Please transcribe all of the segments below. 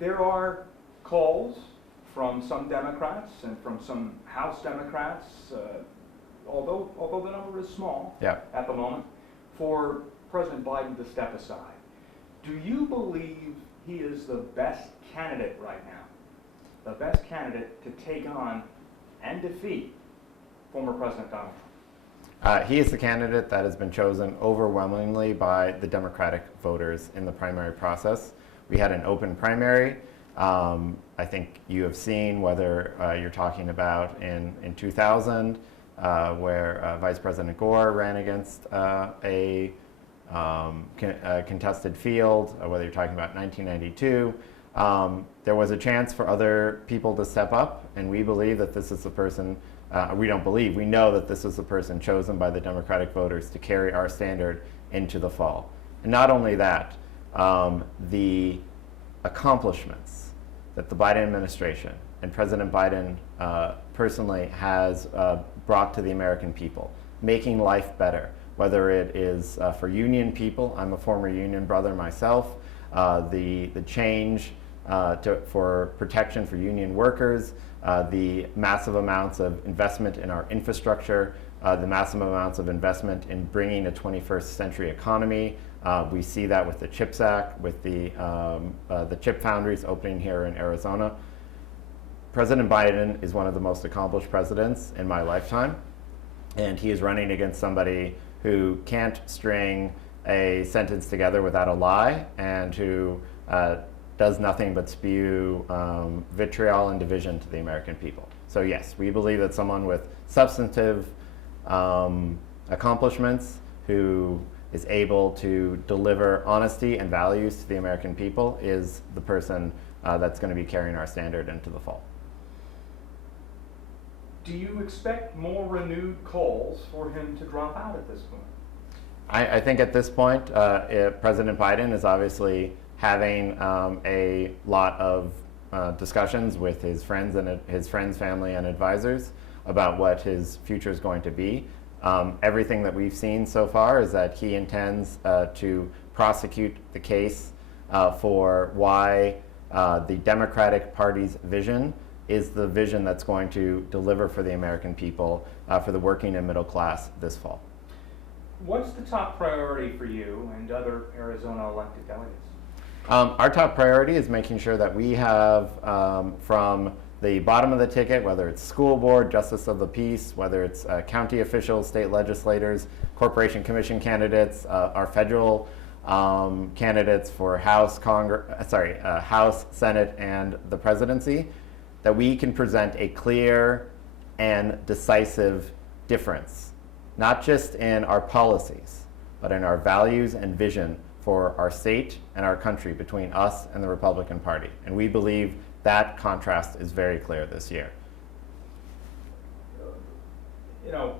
There are calls from some Democrats and from some House Democrats, although the number is small at the moment, for President Biden to step aside. Do you believe he is the best candidate right now, the best candidate to take on and defeat former President Donald Trump? He is the candidate that has been chosen overwhelmingly by the Democratic voters in the primary process. We had an open primary. I think you have seen, whether you're talking about in 2000, where Vice President Gore ran against a contested field, whether you're talking about 1992. There was a chance for other people to step up, and we believe that this is the person, we don't believe, we know that this is the person chosen by the Democratic voters to carry our standard into the fall. And not only that, the accomplishments that the Biden administration and President Biden personally has brought to the American people, making life better, whether it is for union people. I'm a former union brother myself. The change for protection for union workers, the massive amounts of investment in our infrastructure, the massive amounts of investment in bringing a 21st century economy. We see that with the CHIPS Act, with the chip foundries opening here in Arizona. President Biden is one of the most accomplished presidents in my lifetime, and he is running against somebody who can't string a sentence together without a lie, and who does nothing but spew vitriol and division to the American people. So yes, we believe that someone with substantive accomplishments, who is able to deliver honesty and values to the American people, is the person that's going to be carrying our standard into the fall. Do you expect more renewed calls for him to drop out at this point? I think at this point, President Biden is obviously having a lot of discussions with his friends and his friends, family, and advisors about what his future is going to be. Everything that we've seen so far is that he intends to prosecute the case for why the Democratic Party's vision is the vision that's going to deliver for the American people, for the working and middle class this fall. What's the top priority for you and other Arizona elected delegates? Our top priority is making sure that we have, from the bottom of the ticket, whether it's school board, justice of the peace, whether it's county officials, state legislators, corporation commission candidates, our federal candidates for House, House, Senate, and the presidency, that we can present a clear and decisive difference, not just in our policies, but in our values and vision for our state and our country between us and the Republican Party. And we believe that contrast is very clear this year. You know,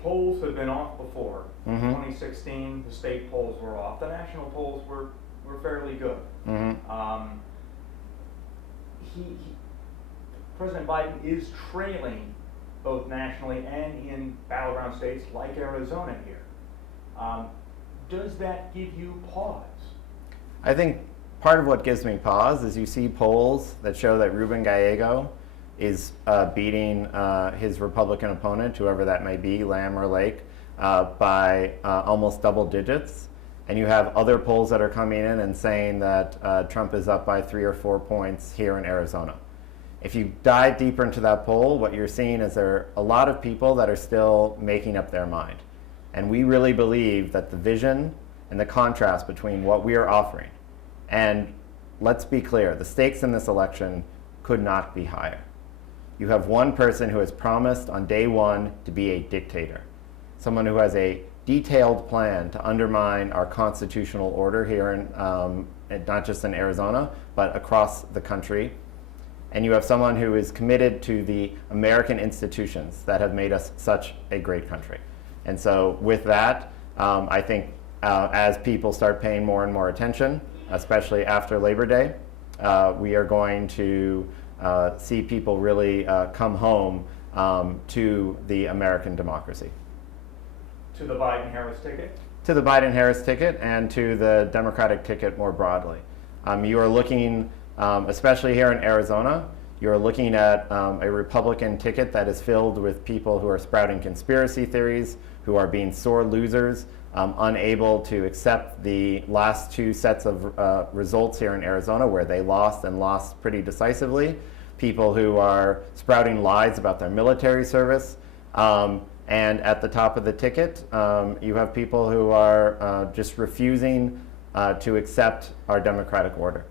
polls have been off before. In 2016, the state polls were off. The national polls were fairly good. President Biden is trailing both nationally and in battleground states like Arizona here. Does that give you pause? I think part of what gives me pause is you see polls that show that Ruben Gallego is beating his Republican opponent, whoever that may be, Lamb or Lake, by almost double digits. And you have other polls that are coming in and saying that Trump is up by 3 or 4 points here in Arizona. If you dive deeper into that poll, what you're seeing is there are a lot of people that are still making up their mind. And we really believe that the vision and the contrast between what we are offering, and let's be clear, the stakes in this election could not be higher. You have one person who has promised on day one to be a dictator, someone who has a detailed plan to undermine our constitutional order here in, not just in Arizona, but across the country. And you have someone who is committed to the American institutions that have made us such a great country. And so with that, I think as people start paying more and more attention, especially after Labor Day, we are going to see people really come home to the American democracy. To the Biden-Harris ticket? To the Biden-Harris ticket and to the Democratic ticket more broadly. You are looking, especially here in Arizona, you're looking at a Republican ticket that is filled with people who are sprouting conspiracy theories, who are being sore losers, unable to accept the last two sets of results here in Arizona where they lost and lost pretty decisively, people who are sprouting lies about their military service, and at the top of the ticket, you have people who are just refusing to accept our democratic order.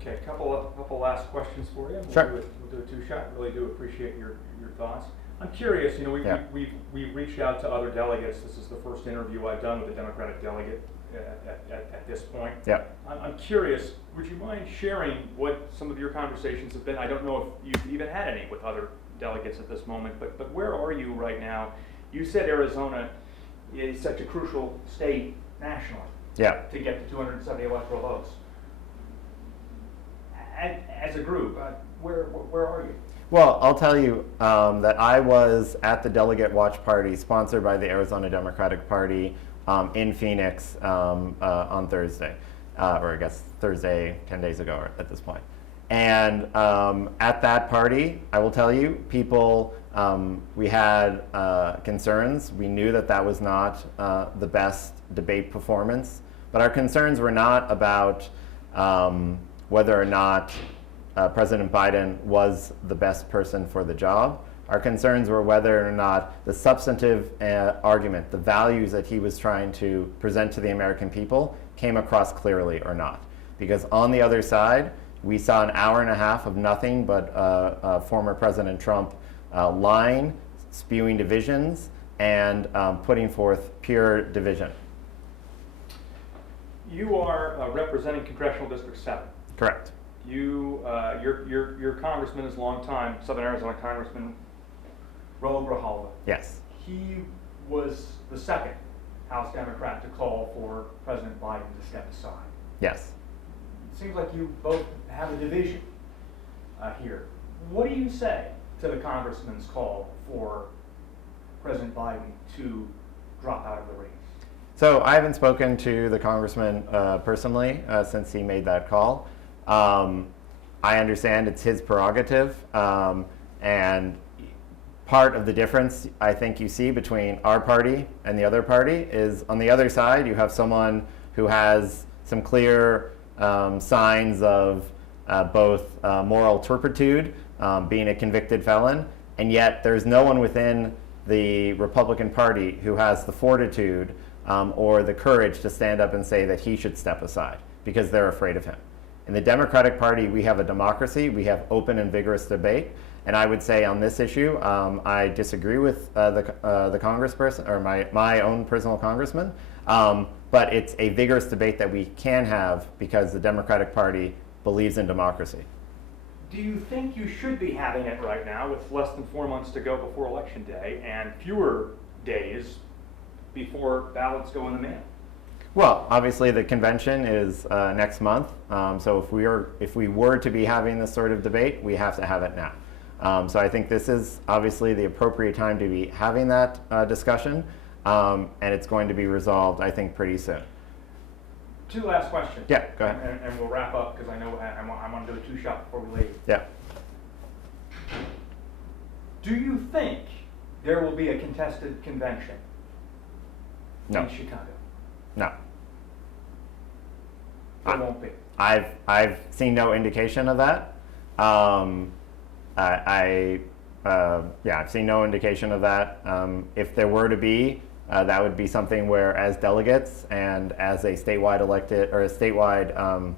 Okay, a couple last questions for you. Sure. We'll do a two-shot. Really do appreciate your thoughts. I'm curious, you know, we've reached out to other delegates. This is the first interview I've done with a Democratic delegate at this point. Yeah. I'm curious, would you mind sharing what some of your conversations have been? I don't know if you've even had any with other delegates at this moment, but where are you right now? You said Arizona is such a crucial state nationally to get the 270 electoral votes. As a group, where are you? Well, I'll tell you that I was at the Delegate Watch Party sponsored by the Arizona Democratic Party in Phoenix on Thursday, or I guess Thursday 10 days ago at this point. And at that party, I will tell you, people, we had concerns. We knew that that was not the best debate performance, but our concerns were not about whether or not President Biden was the best person for the job. Our concerns were whether or not the substantive argument, the values that he was trying to present to the American people came across clearly or not. Because on the other side, we saw an hour and a half of nothing but former President Trump lying, spewing divisions, and putting forth pure division. You are representing Congressional District 7. Correct. Your congressman is a long time Southern Arizona Congressman Raul Grijalva. Yes. He was the second House Democrat to call for President Biden to step aside. Yes. It seems like you both have a division here. What do you say to the congressman's call for President Biden to drop out of the race? So I haven't spoken to the congressman personally since he made that call. I understand it's his prerogative, and part of the difference I think you see between our party and the other party is on the other side you have someone who has some clear signs of both moral turpitude, being a convicted felon, and yet there's no one within the Republican Party who has the fortitude or the courage to stand up and say that he should step aside because they're afraid of him. In the Democratic Party, we have a democracy, we have open and vigorous debate, and I would say on this issue, I disagree with the congressperson, or my own personal congressman, but it's a vigorous debate that we can have because the Democratic Party believes in democracy. Do you think you should be having it right now with less than 4 months to go before Election Day and fewer days before ballots go in the mail? Well, obviously the convention is next month, so if we were to be having this sort of debate, we have to have it now. So I think this is obviously the appropriate time to be having that discussion, and it's going to be resolved, I think, pretty soon. Two last questions. Yeah, go ahead. And we'll wrap up because I know I want to do a two-shot before we leave. Yeah. Do you think there will be a contested convention in Chicago? No. There won't be. I've seen no indication of that. I've seen no indication of that. If there were to be, that would be something where, as delegates and as a statewide elected, or a statewide,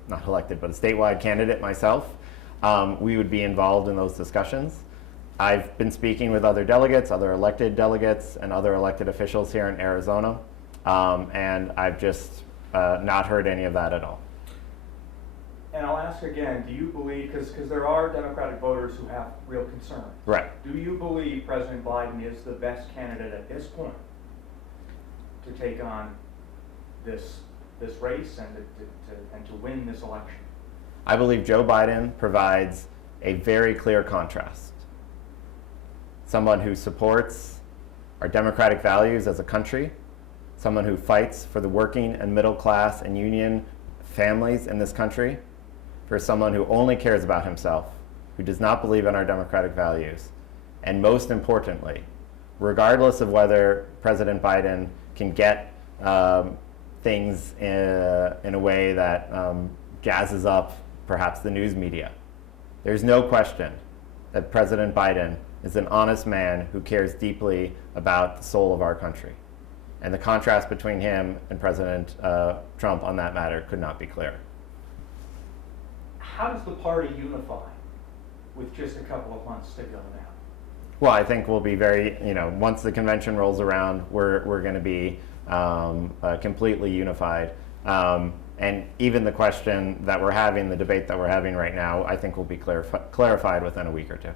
not elected, but a statewide candidate myself, we would be involved in those discussions. I've been speaking with other delegates, other elected delegates, and other elected officials here in Arizona, and I've just not heard any of that at all. And I'll ask again, do you believe, because there are Democratic voters who have real concerns. Right. Do you believe President Biden is the best candidate at this point to take on this race and to win this election? I believe Joe Biden provides a very clear contrast. Someone who supports our democratic values as a country, someone who fights for the working and middle class and union families in this country, for someone who only cares about himself, who does not believe in our democratic values, and most importantly, regardless of whether President Biden can get things in a way that jazzes up perhaps the news media, there's no question that President Biden is an honest man who cares deeply about the soul of our country. And the contrast between him and President Trump on that matter could not be clearer. How does the party unify with just a couple of months to go now? Well, I think we'll be very, once the convention rolls around, we're going to be completely unified. And even the question that we're having, the debate that we're having right now, I think will be clarified within a week or two.